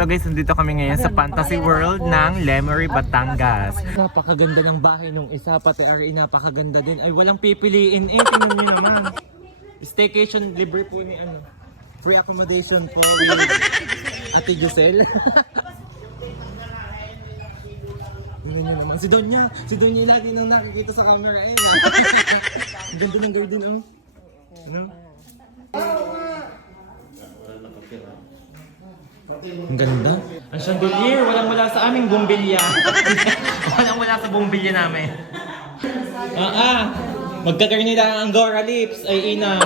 So guys, nandito kami ngayon sa Fantasy World ng Lemery, Batangas. Napakaganda ng bahay nung isa, pati RA napakaganda din. Ay, walang pipiliin eh, tingnan nyo naman. Staycation, libre po ni ano. Free accommodation po with Ate Giselle. Tingnan nyo naman. Si Donya lagi nang nakikita sa camera eh. Ang ganda ng garden oh. Ano? Ang ganda. Ang chandelier, walang-wala sa aming bumbilya. Walang-wala sa bumbilya namin. Magkakarnila ang Angora Lips ay inang.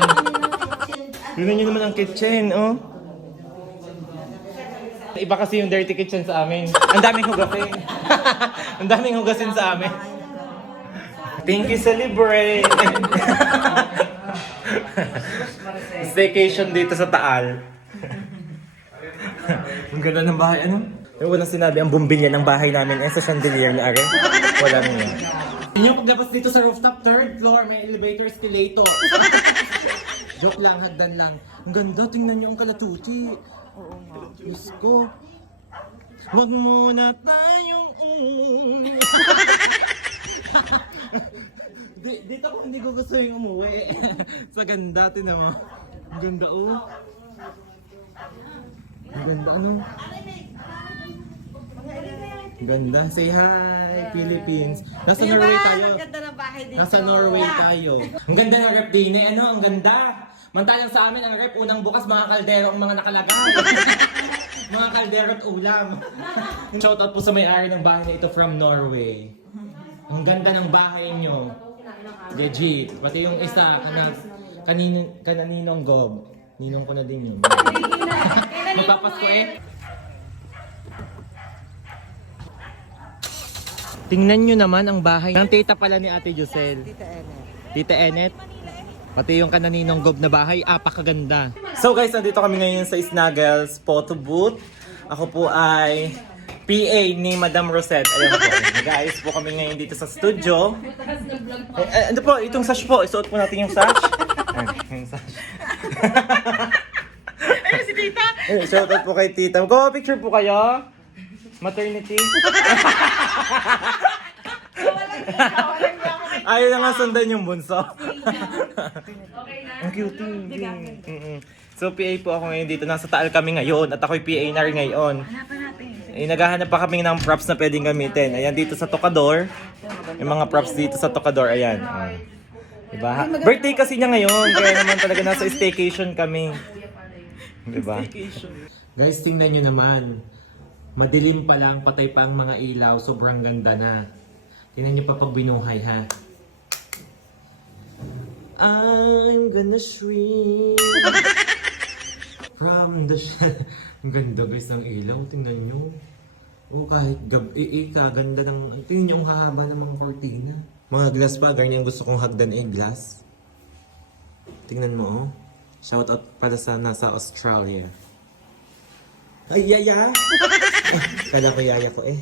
Tignan nyo naman ang kitchen, oh. Iba kasi yung dirty kitchen sa amin. Ang daming hugasin. Ang daming hugasin sa amin. Thank you, celebrate! Staycation dito sa Taal. Ang ganda ng bahay, ano? Walang sinabi ang bumbilya ng bahay namin sa chandelier na are. Wala niya. Yung paglabas dito sa rooftop, third floor, may elevator escalator. Joke lang, hagdan lang. Ang ganda, tingnan niyo ang kalatuti. Oo nga. Diyos ko. Huwag muna tayong dito ko hindi ko gusto yung umuwi. Sa ganda, tinan mo. Ang ganda, oh. Ang ganda, ano? Ang ganda. Say hi, Philippines. Nasa Norway tayo. Ang ganda ng bahay dito. Nasa Norway tayo. Ang ganda ng rep din eh. Ano? Ang ganda. Mantalang sa amin, ang rep, unang bukas, mga kaldero ang mga nakalagay. Mga kaldero at ulam. Shoutout po sa may-ari ng bahay na ito from Norway. Ang ganda ng bahay nyo. Legit. Pati yung isa, kananinong gob. Ninong ko na din yun. Magpapasko eh. Tingnan nyo naman ang bahay ng tita pala ni Ate Giselle. Tita Enet. Pati yung kananinong gob na bahay, apakaganda. So guys, nandito kami ngayon sa Snuggles Photo Booth. Ako po ay PA ni Madam Rosette. Ayan po. Guys, po kami ngayon dito sa studio. Ano po, itong sash po. Isuot po natin yung sash. Yung sash. Ayun si tita. Shout out po kay tita. Magkaka-picture po kayo. Maternity. Ayaw na nga sundan yung bunso. Ang cute. So PA po ako ngayon dito. Nasa Taal kami ngayon at ako'y PA na rin ngayon. Naghahanap pa kami ng props na pwedeng gamitin. Ayan dito sa Tocador. Yung mga props dito sa Tocador. Ayan. Diba? Birthday kasi niya ngayon. Kaya naman talaga nasa staycation kami. Diba? Guys, tingnan nyo naman. Madilim pa lang, patay pa ang mga ilaw. Sobrang ganda na. Tingnan nyo pa pag binuhay ha. I'm gonna swim from the ang ganda guys ng ilaw. Tingnan nyo. Oh, kahit gabi, kaganda ng... Tingnan nyo ang hahaba ng mga kortina. Mga glass pa, ganyan gusto kong hagdan glass. Tingnan mo oh. Shout out para sa nasa Australia. Ay, yaya! Kala ko yaya ko eh.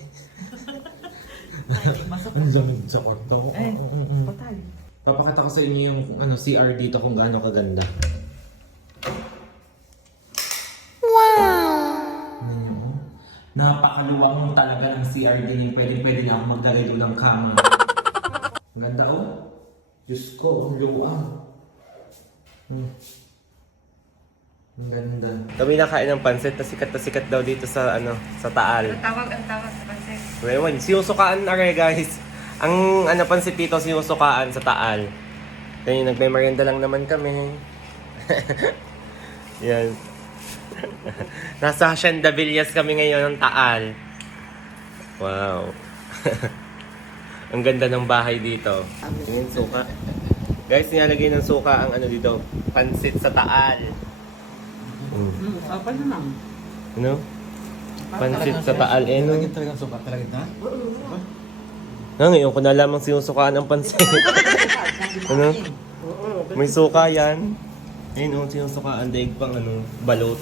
Ang lamig sa kwarto. Papakita ko sa inyo yung CR dito kung gaano kaganda. Wow! Napakaluwang talaga ng CR din yung pwede na ako magdalay ng kama. Ang ganda oh. Diyos ko, ang luwang. Ang ganda. Kami nakain ng pansit na sikat daw dito sa sa Taal. Ang tawag sa pansin. Well, sinusukaan na rin guys. Ang pansit dito sinusukaan sa Taal. Kaya nagme-merienda lang naman kami. Yan. Nasa Hacienda Villas kami ngayon ng Taal. Wow. Ang ganda ng bahay dito. Yung suka. Guys, nilalagay ng suka ang dito. Pansit sa Taal. Apa naman? Ano? Pansit sa Taal eh no? Talagang suka talaga na? Ngayon ko na lamang sinusukaan ang pansit. Ano? May suka yan. Ayun o, sinusukaan. Daig pang balot.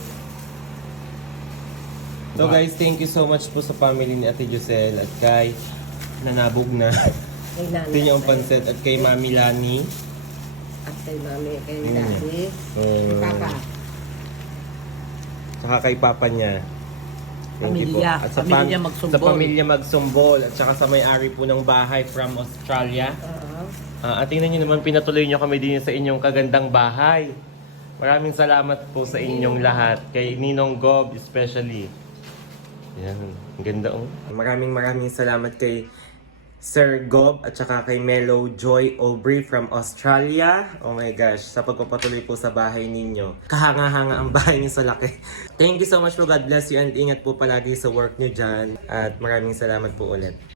So guys, thank you so much po sa family ni Ate Giselle at kay Nanabog na. Ito yung pansit at kay Mami Lani. At kay Mami, kay Daddy. Papa. Saka kay Papa niya. Thank you po. Pamilya. At sa, Pamilya sa Magsumbol. pamilya Magsumbol at saka sa may-ari po ng bahay from Australia. At tingnan nyo naman, pinatuloy nyo kami din sa inyong kagandang bahay. Maraming salamat po sa inyong lahat. Kay Ninong Gob especially. Yan, ang ganda oh. Maraming salamat kay Sir Gob at saka kay Melo Joy Aubrey from Australia. Oh my gosh, sa pagpapatuloy po sa bahay ninyo. Kahanga-hanga ang bahay niyo sa laki. Thank you so much po. God bless you and ingat po palagi sa work niyo dyan. At maraming salamat po ulit.